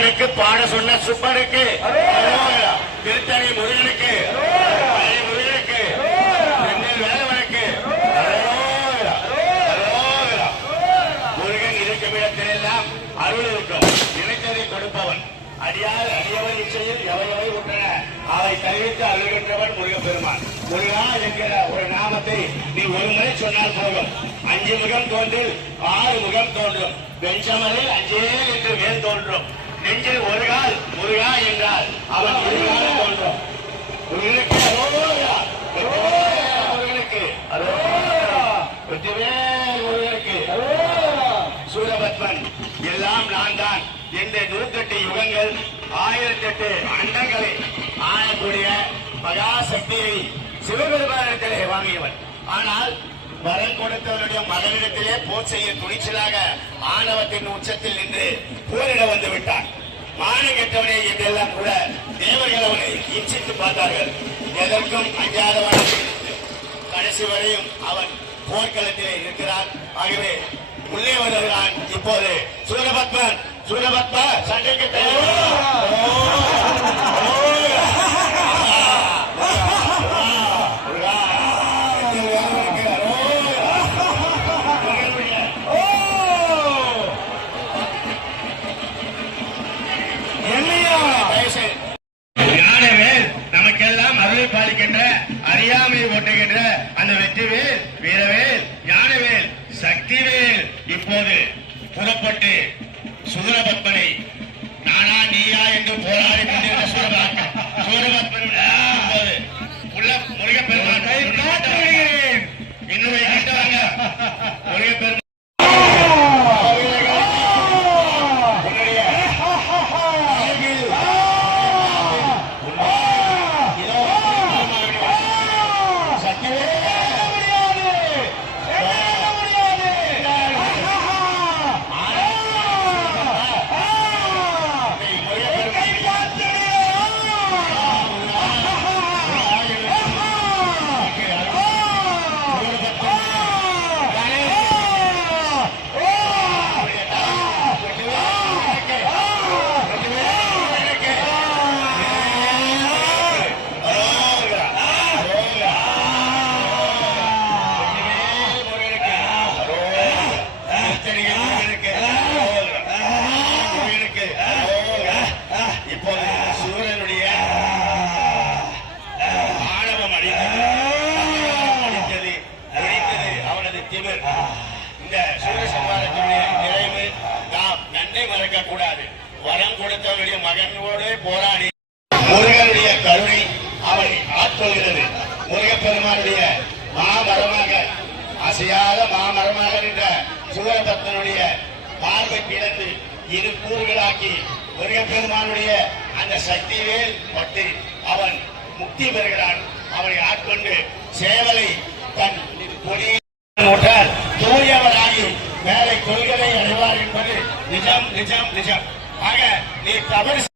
அப்பனுக்கு பாட சொன்ன சுப்பனுக்கு, திருத்தணி முருகனுக்கு, முருகனுக்கு, வேலவனுக்கு முருகன் இருக்கும் இடத்திலெல்லாம் அருள் இருக்கும். நினைத்ததை கொடுப்பவன். அடியார் அடியவன் இச்சையில் எவையவை உற்றன அவை தெரிவித்து அருள்கின்றவன் முருகப்பெருமான். முருகா என்கிற ஒரு நாமத்தை நீ ஒரு முறை சொன்னால் போதும். 5 முகம் தோன்றில் 6 முகம் தோன்றும். வெஞ்சமரில் 5 என்று மேல் தோன்றும். நெஞ்சில் ஒரு கால் முருகா என்றால் அவன் முருகாக தோன்றும். முருகனுக்கு அரோகரா, முருகனுக்கு அரோகரா, வெற்றிவேல் முருகனுக்கு அரோகரா. சூரபத்மன் எல்லாம் நான் தான் என்ற 108 யுகங்கள் 1008 அண்டங்களை ஆளக்கூடிய மகாசக்தியை சிவபெருமானிடத்திலே வாங்கியவன். ஆனால் வரம் கொடுத்தவனுடைய மகனிடத்திலே போர் செய்ய துணிச்சலாக ஆணவத்தின் உச்சத்தில் நின்று போரிட வந்து விட்டான். மானம் கெட்டவனே என்றெல்லாம் கூட தேவர்கள் அவனை இச்சித்து பார்த்தார்கள். எதற்கும் அஞ்சாதவன் கடைசி வரையும் அவன் போர்க்களத்திலே இருக்கிறான். ஆகவே உள்ளே வருகிறான். இப்போது சூரபத்மன் சண்டைக்கு நமக்கெல்லாம் அருளை பாலிக்கின்ற அறியாமை ஓட்டுகின்ற அந்த வெற்றிவேல் வீரவேல் ஞானவேல் சக்திவேல் இப்போது புறப்பட்டு சூரபத்மனை நானா நீயா என்று போராடி கொண்டிருந்த சூரபத்மன் இப்போது உள்ள முருகப்பெருமான் இன்னும் கேட்டவாங்க முருகப்பெருமான் இந்த சூரசம்ஹாரத்தினுடைய நிறைவு நாம் நன்றி மறக்க கூடாது. வரம் கொடுத்தவருடைய மகனோடு போராடி முருகனுடைய கருணை அவனை ஆட்கொள்கிறது. முருகப்பெருமானுடைய மாமரமாக அசையாத மாமரமாக நின்ற சூரபத்மனுடைய பார்வை கிடந்து 2 கூறுகளாக்கி முருகப்பெருமானுடைய அந்த சக்திவேல் பட்டு அவன் முக்தி பெறுகிறான். அவனை ஆட்கொண்டு சேவலை தன் கொடி தூயவராகி மேலை கொள்கை அடைவார் என்பது நிஜம் நிஜம் நிஜம். ஆக நீ தவறு